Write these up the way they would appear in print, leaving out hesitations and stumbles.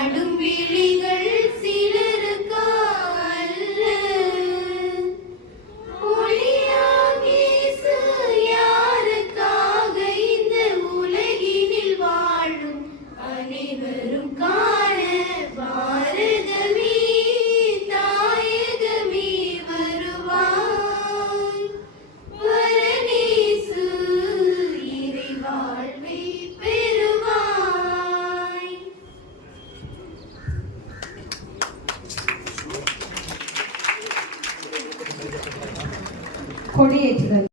நாடும் விழிகள் சிலருக்கா அல்ல. ஒளியாம் இயேசு யாருக்காக இந்த உலகினில் வாழும் அனைவரும் காண பாரதமே தாயகமே வருவாய். பரநேசு இறை வாழ்வை பெறுவாய். கொடியேற்றுதல்.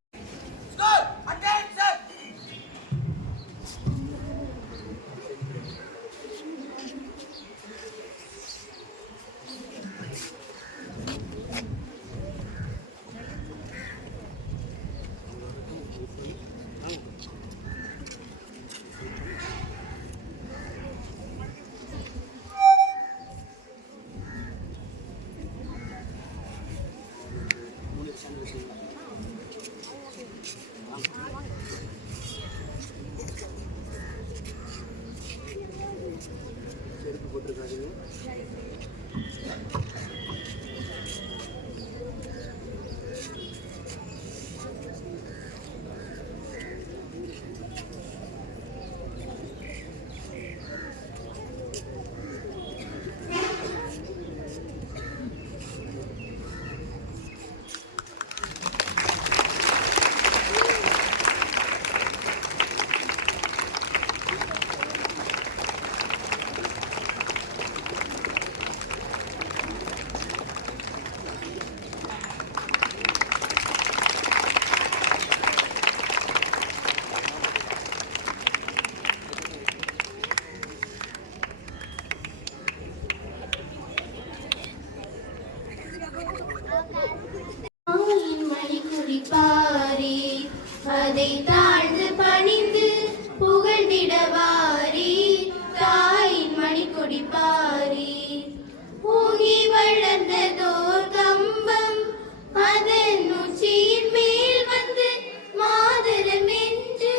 அதை தாழ்ந்து பணிந்து புகழ்ந்திடவாரி தாயின் மணிக்கொடி பாரி. ஊகி வளர்ந்ததோர் கம்பம் அதன் உச்சியின் மேல் வந்து மாதரம் என்று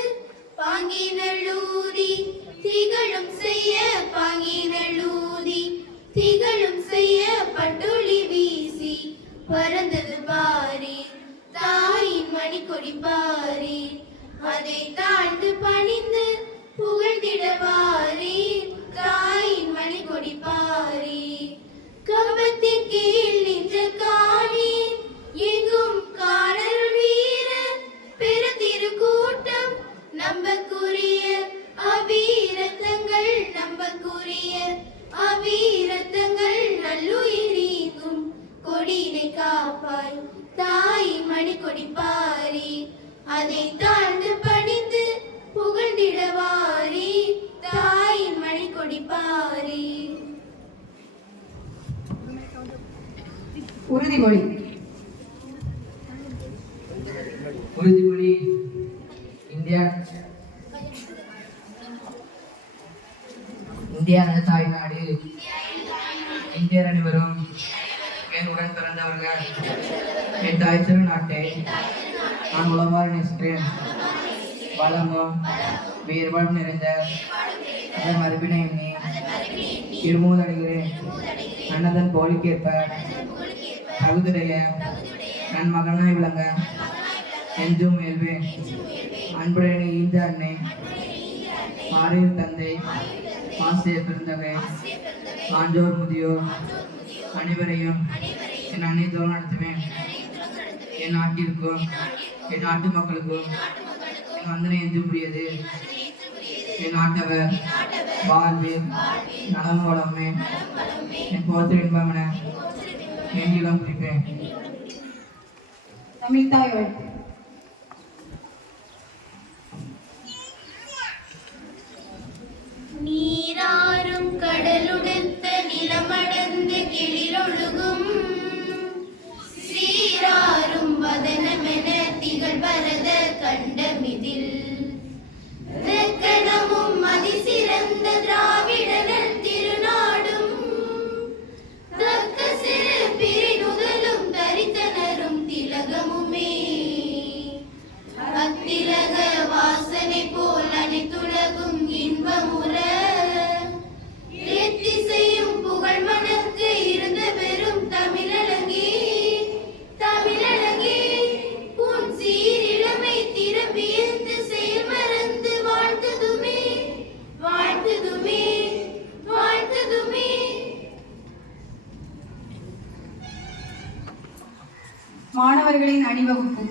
பாங்கினளூதி திகழும் செய்ய பாங்கினளூதி திகழும் செய்ய பட்டொளி வீசி பறந்தது பாரி தாயின் மணிக்கொடி பாரி. அதை தாழ்ந்து பணிந்து புகழ்ந்திடவாரி தாயின் மணிக்கொடி பாரி. கம்பத்தின் கீழ் நின்ற காணி எங்கும் காணருள் வீர பெருந்திரு கூட்டம் நம்பக்குரிய அபீரத்தங்கள் நம்பக்குரிய அபீரத்தங்கள் நல்லுயிரீங்கும் கொடியினை காப்பாய் தாயின் மணிக்கொடி பாரி. அதை தாழ்ந்து பணிந்து புகழ்ந்திடவாரி தாயின் மணிக்கொடி பாரி. உறுதிமொழி. உறுதிமொழி. இந்தியா தாய்நாடு. இந்தியர் அனைவரும் என் உடன் பிறந்தவர்கள். என் தாய் திருநாட்டை நான் உளமாறு நேசிக்கிறேன். வளமும் வேறுபாடும் நிறைந்த அதன் மரபினை எண்ணி இருமூதடைகிறேன். அன்னதன் போலிக்கேற்ப தகுதிடைய நன் மகனாய் விளங்க என்றும் முயல்வேன். அன்புடைய ஈந்த அன்னை ஆரியர் தந்தை ஆசிரியர் பிறந்தவை ஆண்டோர் முதியோர் அனைவரையும் என் அன்னையத்தோடு நடத்துவேன். என் நாட்டிற்கும் என் நாட்டு மக்களுக்கும் என் வந்தனை எஞ்சும்படியது. என் நாட்டவர் வாழ்வில் நலம் வளமே என் போற்று இன்பமென எண்ணிலம் குறிப்பேன். தமிழ் தாய் வாழ்த்து. நீராறும் கடலுடுத்த நிலமடந்து கிளிரொழுகும் சீராறும் வதனமென திகழ் பரத கண்டமிதில் கணமும் அதிசிறந்த திராவிடர்கள் திருநாடும் தக்க சிறு பிரிநுதலும் தரித்தனரும் திலகமுமே. அத்திலக வாசனை போல் அனைத்துலகும் இன்பமுற மாணவர்களின் அணிவகுப்பு.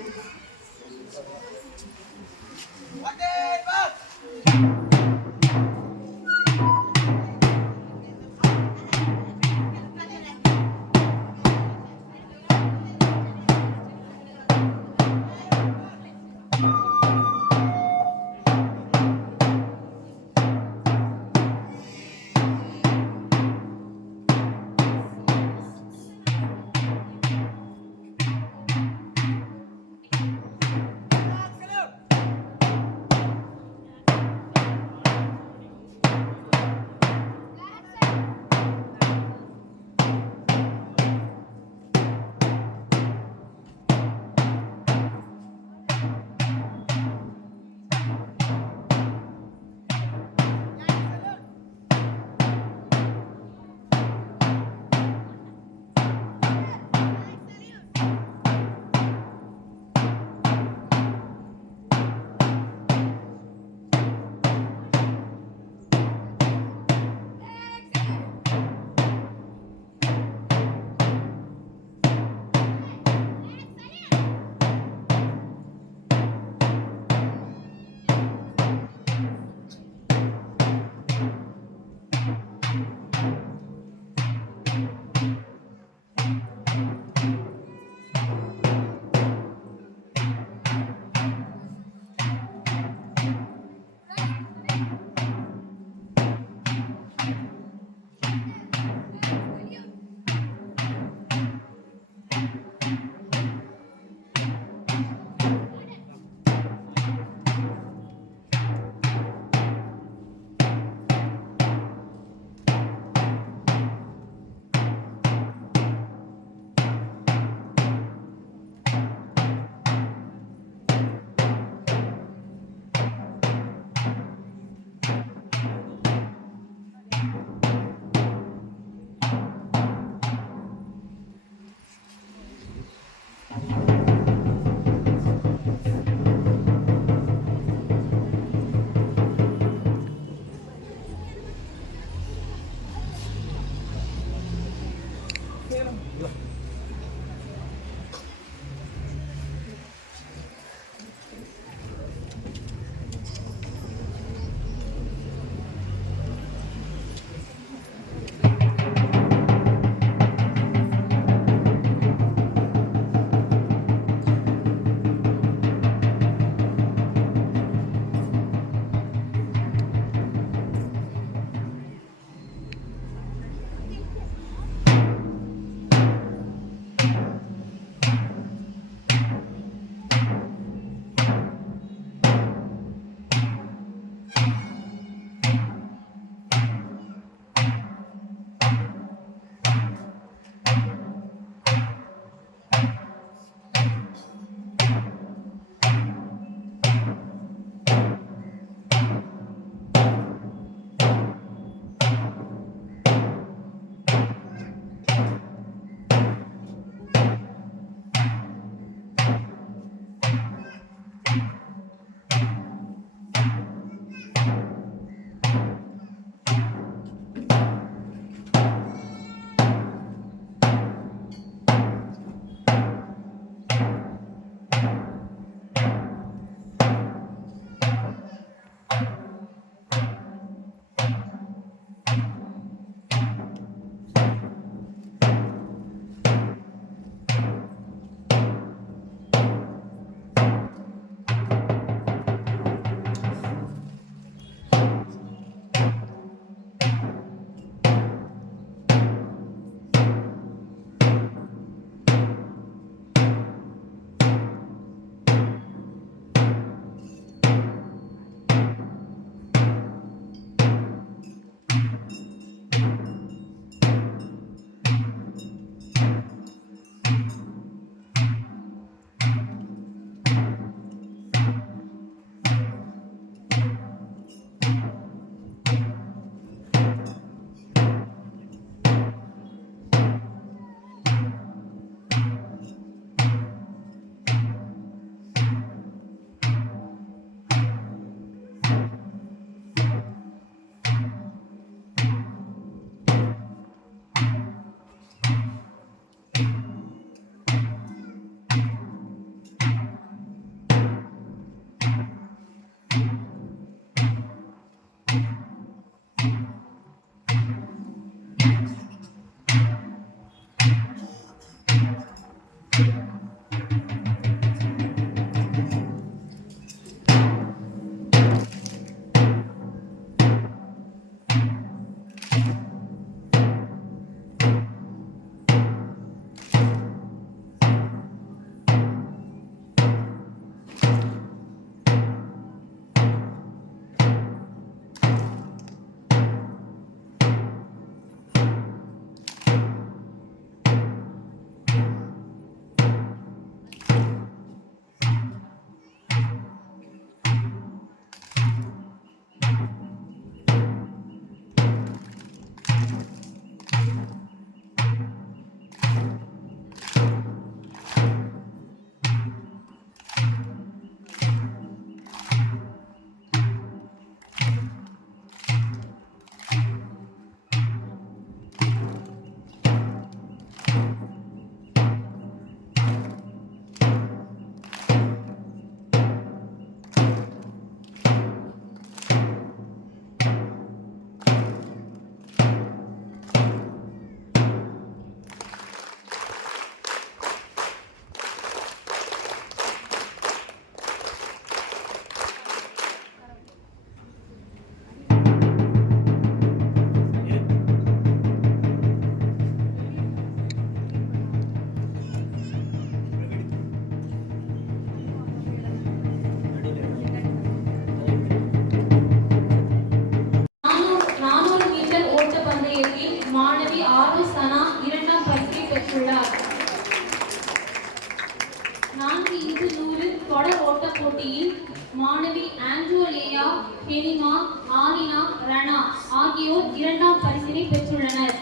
போட்டியில் மாணவி ஆண்ட்ரோலேயா, ஹெனிமா, ஆலினா, ரணா ஆகியோர் 2ஆம் பரிசினை பெற்றுள்ளனர்.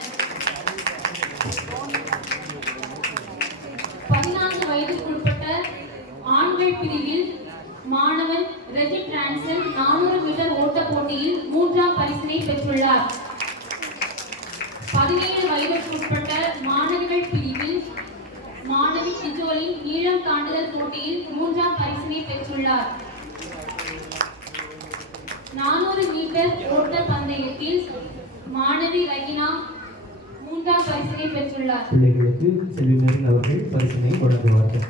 14 வயதுக்குட்பட்ட ஆண்கள் பிரிவில் மாணவன் ரெஜிட் ரான்சன் 400 மீட்டர் ஓட்ட போட்டியில் 3ஆம் பரிசினை பெற்றுள்ளார். 17 வயதுக்குட்பட்ட மாணவிகள் பிரிவில் மாணவி சிஜோலின் நீளம் தாண்டுதல் போட்டியில் 3ஆம் பரிசினை பெற்றுள்ளார். 400 மீட்டர் ஓட்ட பந்தயத்தில் மாணவி ரகினா 3ஆம் பரிசினை பெற்றுள்ளார். பிள்ளைகளுக்கு செல்விமேரன் அவர்கள் பரிசினை வழங்குவார்கள்.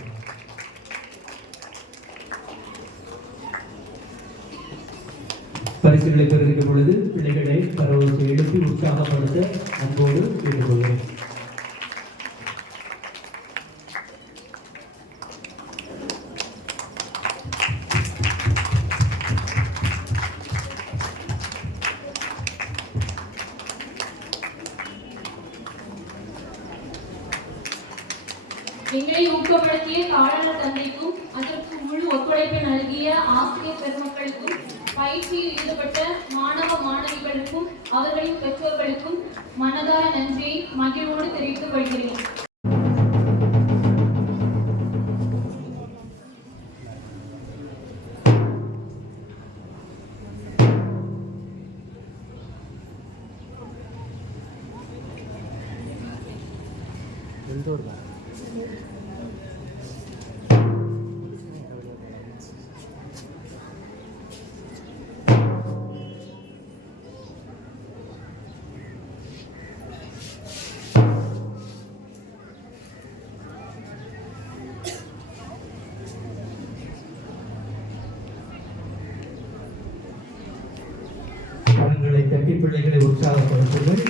பரிசுகளை பெறுகின்ற பொழுது பிள்ளைகளை கரவொலி எழுப்பி உற்சாகப்படுத்த அன்போடு கேட்டுக்கொள்கிறேன். எங்களை ஊக்கப்படுத்திய காவலர் தந்தைக்கும் அதற்கு முழு ஒத்துழைப்பை நல்கிய ஆசிரியர் பெருமக்களுக்கும் பயிற்சியில் ஈடுபட்ட மாணவ மாணவிகளுக்கும் அவர்களின் பெற்றோர்களுக்கும் மனதார நன்றியை மகிழ்வோடு தெரிவித்துக் கொள்கிறேன். கரங்களை தட்டி பிள்ளைகளை உற்சாகப்படுத்துங்கள்.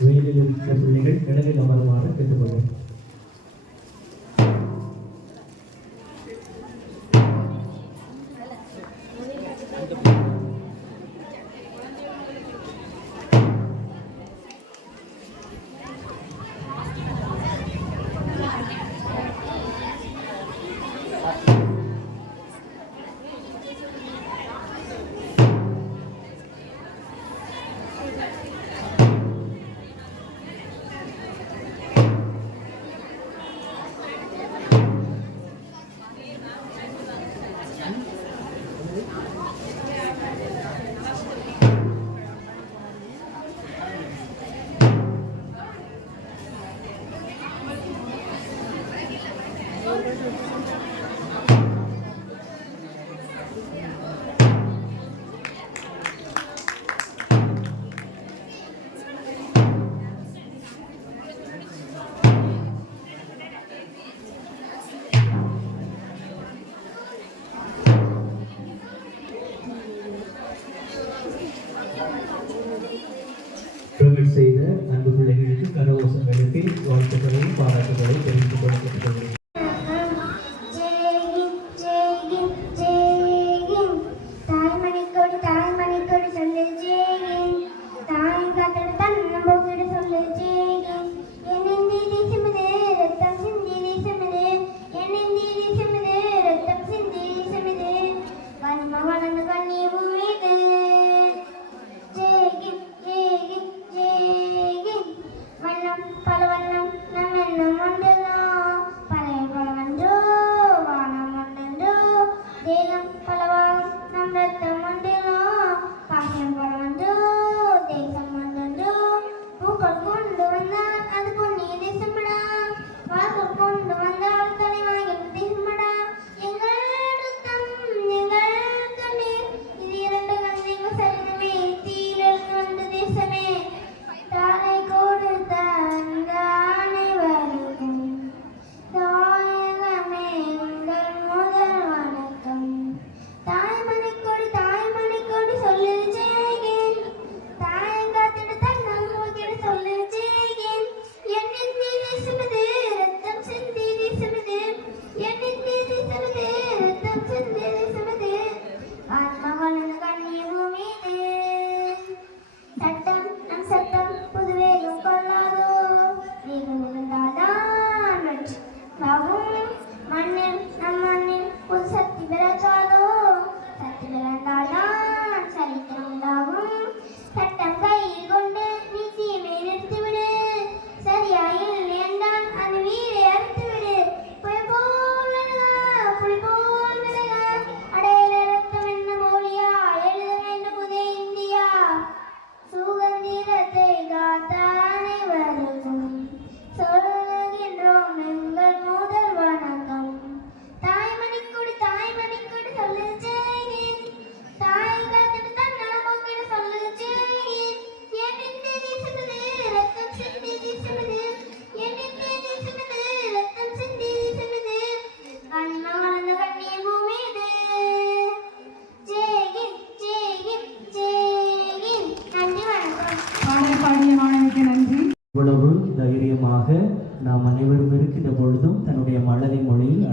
வேலையில் இருக்கிற பிள்ளைகள் இடங்களில் அமருமாறு கேட்டுக்கொள்கிறேன். பிரமிட் செய்த அன்பு பிள்ளைகளுக்கு கரகோஷம் எழுப்பி வாழ்த்துக்களை பாராட்டுகளை தெரிவித்துக் கொள்ள கேட்டுக்கொள்கிறேன்.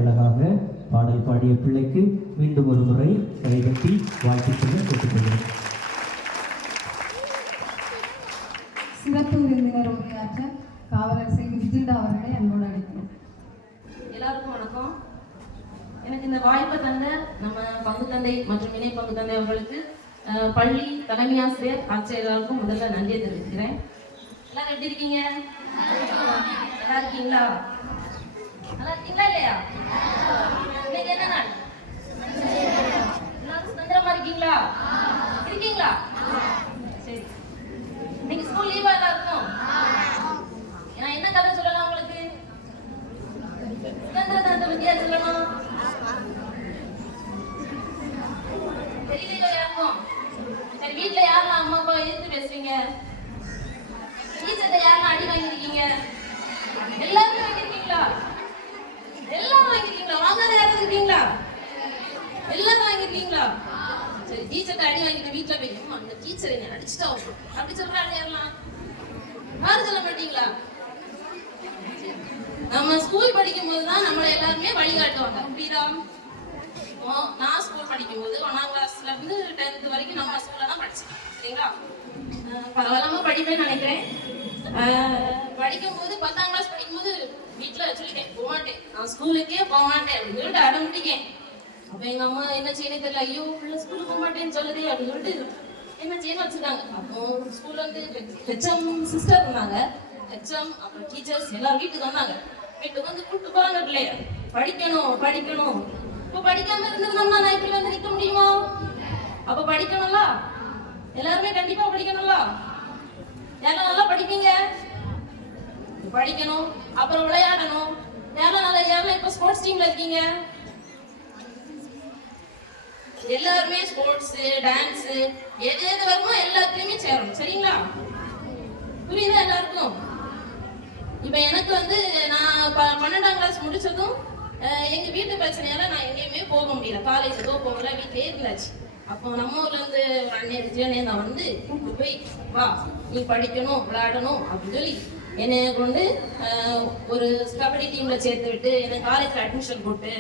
அழகாக பாடல் பாடிய பிள்ளைக்கு மீண்டும் ஒரு முறை கைதட்டி வாழ்த்து சொல்ல கேட்டுக்கொள்கிறேன். சிறப்பு விருந்தினர் உரையாற்ற காவலர் செய்தி விஜில்டா அவர்களை அன்போடு அழைக்கிறோம். எல்லாருக்கும் வணக்கம். எனக்கு இந்த வாய்ப்பை தந்த நம்ம பங்கு தந்தை மற்றும் இணை பங்கு தந்தை அவர்களுக்கு பள்ளி தலைமை ஆசிரியர் எல்லாருக்கும் முதல்ல நன்றியை தெரிவிக்கிறேன். எல்லாரும் எப்படி இருக்கீங்க? நல்லா இருக்கீங்களா? நல்லா இருக்கீங்களா இல்லையா? இன்னைக்கு என்ன நாள்? எல்லாரும் சுதந்திரமா இருக்கீங்களா? இருக்கீங்களா? சரி. இன்னைக்கு ஸ்கூல் லீவா எல்லாருக்கும்? நான் என்ன கதை சொல்லலாம் உங்களுக்கு? சுதந்திரத்தை பத்தியா சொல்லணும்? தெரியலையோ யாருக்கும்? சரி, வீட்டுல யாரெல்லாம் அம்மா அப்பா எதிர்த்து பேசுறீங்க? டீச்சர்ட்ட யாரெல்லாம் அடி வாங்கிருக்கீங்க? எல்லாரும் வாங்கிருக்கீங்களா? எல்லாரும் வாங்கிருக்கீங்களா? வாங்காத யாரும் இருக்கீங்களா? எல்லாரும் வாங்கிருக்கீங்களா? சரி, டீச்சர்ட்ட அடி வாங்கிட்டு வீட்டுல போய் அந்த டீச்சர் என்ன அடிச்சுட்டா அப்படி சொல்றாங்க யாரெல்லாம்? யாரும் சொல்ல மாட்டீங்களா? நம்ம ஸ்கூல் படிக்கும் போதுதான் நம்மளை எல்லாருமே வழிகாட்டுவாங்க. புரியுதா? நான் ஸ்கூல் படிக்கும் போது 1ஆம் கிளாஸ்ல இருந்து 10th வரைக்கும் நம்ம ஸ்கூல்ல தான் படிச்சேன். சரிங்களா? பரவாயில்லாம படிப்பேன்னு நினைக்கிறேன். படிக்கும் போது 10ஆம் கிளாஸ் படிக்கும் போது வீட்டுல சொல்லிட்டேன், போக மாட்டேன், நான் ஸ்கூலுக்கே போக மாட்டேன் அப்படின்னு சொல்லிட்டு அடம் பிடிக்கேன். அப்ப எங்க அம்மா என்ன செய்யணும் தெரியல, ஐயோ பிள்ளை ஸ்கூலுக்கு போக மாட்டேன்னு சொல்லுதே அப்படின்னு சொல்லிட்டு என்ன செய்யணும் வச்சிருக்காங்க. அப்போ ஸ்கூல்ல வந்து ஹெச்எம் சிஸ்டர் இருந்தாங்க, ஹெச்எம் அப்புறம் டீச்சர்ஸ் எல்லாரும் வீட்டுக்கு வந்தாங்க. வீட்டுக்கு வந்து கூப்பிட்டு போறாங்க, பிள்ளைய படிக்கணும் படிக்கணும். இப்ப படிக்காம இருந்திருந்தோம்னா நான் இப்படி வந்து நிக்க முடியுமா? அப்ப படிக்கணும்ல, எல்லாருமே கண்டிப்பா படிக்கணும்ல. யாரெல்லாம் நல்லா படிப்பீங்க? படிக்கணும், அப்புறம் விளையாடணும். யாரெல்லாம் இப்ப ஸ்போர்ட்ஸ் டீம்ல இருக்கீங்க? எல்லாருமே ஸ்போர்ட்ஸ், டான்ஸ், எது வருமோ எல்லாத்துலயுமே சேரணும். சரிங்களா? புரியுதா எல்லாருக்கும்? இப்ப எனக்கு வந்து நான் 12ஆம் கிளாஸ் முடிச்சதும் எங்க வீட்டு பிரச்சனையால நான் எங்கேயுமே போக முடியல, காலேஜுக்கோ போகல, வீட்டிலே இருந்தாச்சு. அப்போ நம்ம ஊர்ல இருந்து அண்ணே நான் வந்து கூப்பிட்டு போய், வா நீ படிக்கணும் விளையாடணும் அப்படின்னு சொல்லி என்னை கொண்டு ஒரு கபடி டீம்ல சேர்த்து விட்டு எனக்கு காலேஜ்ல அட்மிஷன் போட்டு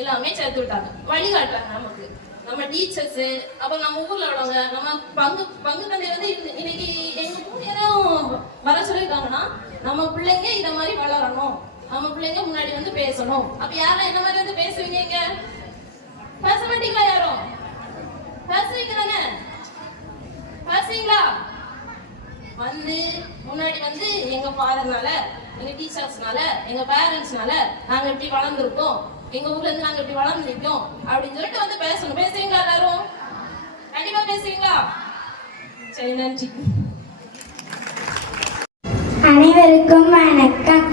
எல்லாமே சேர்த்து விட்டாங்க. வழிகாட்டுறாங்க நமக்கு நம்ம டீச்சர்ஸ், அப்புறம் நம்ம ஊர்ல உள்ளவங்க. நம்ம பங்கு தந்தை வந்து இன்னைக்கு எங்க 3 நேரம் வர சொல்லியிருக்காங்கன்னா நம்ம பிள்ளைங்க இத மாதிரி வளரணும், நம்ம பிள்ளைங்க முன்னாடி வந்து பேசணும். அப்ப யாரும் என்ன மாதிரி வந்து பேசுவீங்க? பேச மாட்டீங்களா? யாரும் பேசுவீங்க தானே? பேசுவீங்களா? வந்து முன்னாடி வந்து எங்க ஃபாதர்னால, எங்க டீச்சர்ஸ்னால, எங்க பேரண்ட்ஸ்னால நாங்க இப்படி வளர்ந்துருக்கோம், எங்க ஊர்ல இருந்து நாங்க இப்படி வளர்ந்து நிற்கும் அப்படின்னு சொல்லிட்டு வந்து பேசணும். பேசுவீங்களா? எல்லாரும் கண்டிப்பா பேசுவீங்களா? சரி, நன்றி. அனைவருக்கும் வணக்கம்.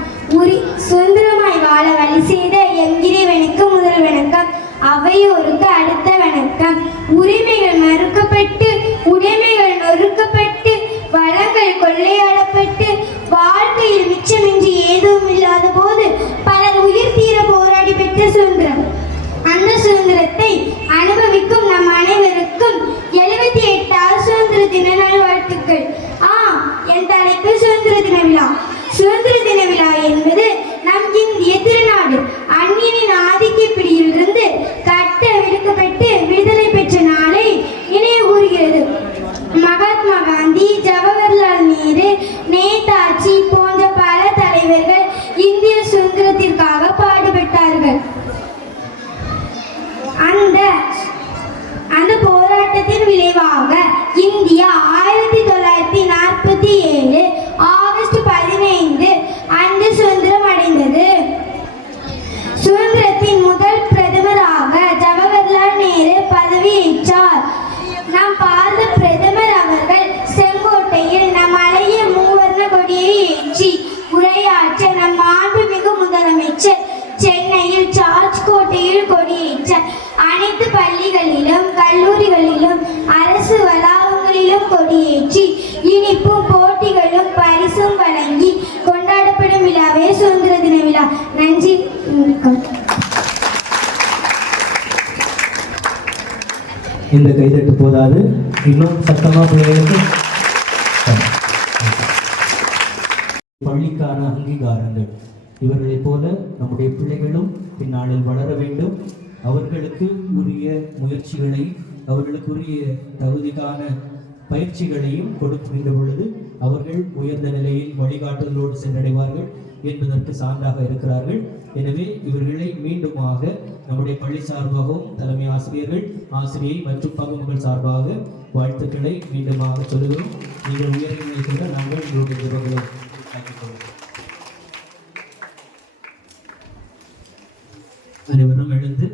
சுதந்திரமாய் வாழ வழி செய்த எங்கிறைவனுக்கு முதல் வணக்கம், அவையோருக்கு அடுத்த வணக்கம். உரிமைகள் மறுக்கப்பட்டு, உடைமைகள் நொறுக்கப்பட்டு, வளங்கள் கொள்ளையாடப்பட்டு, வாழ்க்கையில் மிச்சமின்றி ஏதும் இல்லாத போது பலர் உயிர் தீர போராடி பெற்ற சுதந்திரம். அந்த சுதந்திரத்தை அனுபவிக்கும் நம் அனைவருக்கும் 78வது சுதந்திர தின நல்வாழ்த்துக்கள். என் தலைப்பு சுதந்திர தின விழா. சுதந்திர தின விழா என்பது நம் இந்திய திருநாடு அந்நியனின் ஆதிக்க பிடியிலிருந்து கட்ட விடுக்கப்பட்டு விடுதலை பெற்ற நாளை நினைவு கூறுகிறது. மகாத்மா காந்தி, ஜவஹர்லால் நேரு, நேதாஜி போன்ற பல தலைவர்கள் இந்திய சுதந்திரத்திற்காக பாடுபட்டார்கள். அந்த போராட்டத்தின் விளைவாக இந்தியா 1947 ஆகஸ்ட் 15 அன்று சுதந்திரம் அடைந்தது. சுதந்திரத்தின் முதல் பிரதமராக ஜவஹர்லால் நேரு பதவியேற்றார். நம் பாரத பிரதமர் அவர்கள் செங்கோட்டையில் நம் அழகிய மூவர்ண கொடியை ஏற்றி உரையாற்ற நம் மாண்புமிகு முதலமைச்சர் சென்னையில் சார்ஜ் கோட்டையில் கொடியேற்றார். அனைத்து பள்ளிகளிலும் கல்லூரிகளிலும் அரசு வளாகங்களிலும் கொடியேற்றி இனிப்பும் போட்டிகளும் பரிசும் வழங்கி கொண்டாடப்படும் விழாவே சுதந்திர தின விழா. நன்றி. இந்த கைதட்டு போதாது, இன்னும் சத்தமா பிள்ளைகளுக்கு பள்ளிக்கான அங்கீகாரங்கள். இவர்களைப் போல நம்முடைய பிள்ளைகளும் பின்னாளில் வளர வேண்டும். அவர்களுக்கு உரிய முயற்சிகளை, அவர்களுக்குரிய தகுதிக்கான பயிற்சிகளையும் கொடுக்கின்ற பொழுது அவர்கள் உயர்ந்த நிலையில் வழிகாட்டுதலோடு சென்றடைவார்கள் என்பதற்கு சான்றாக இருக்கிறார்கள். எனவே இவர்களை மீண்டுமாக நம்முடைய பள்ளி சார்பாகவும் தலைமை ஆசிரியர்கள், ஆசிரியை மற்றும் பகுதிகள் சார்பாக வாழ்த்துக்களை மீண்டுமாக சொல்லுகிறோம். நீங்கள் உயர்நிலை சென்ற நாங்கள் உங்களுடைய ஜெபங்களை அனைவரும் எழுந்து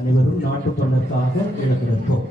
அனைவரும் நாட்டுப்பண்ணுக்காக எழுந்திருப்போம்.